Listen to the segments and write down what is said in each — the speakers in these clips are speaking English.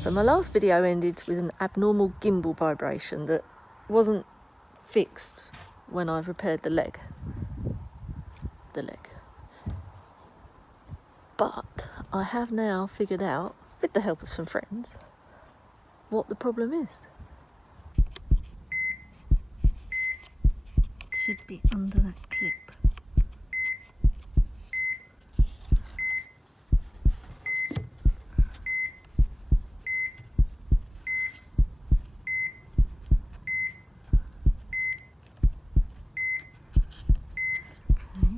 So my last video ended with an abnormal gimbal vibration that wasn't fixed when I repaired the leg. But I have now figured out, with the help of some friends, what the problem is. It should be under that clip.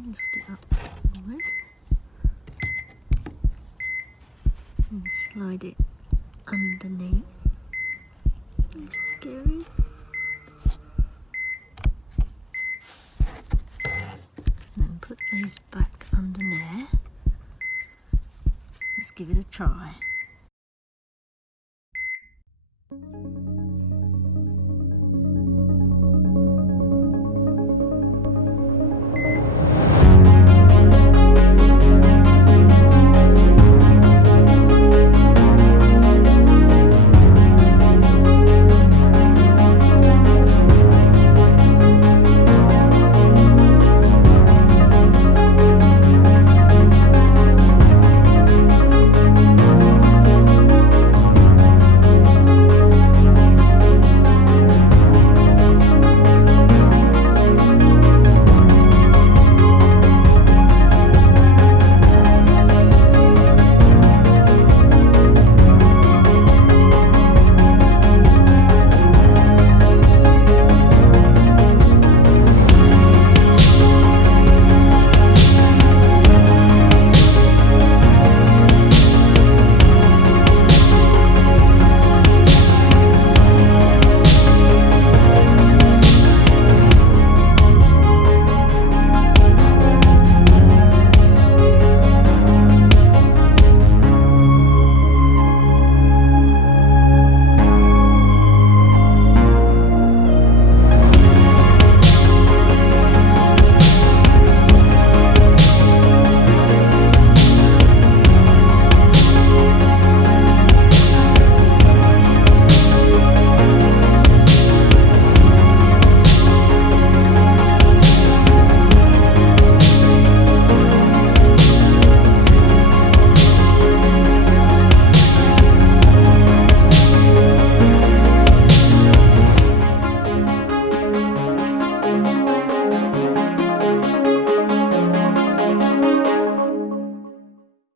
Lift it up forward and slide it underneath. It's scary. And then put these back under there. Let's give it a try.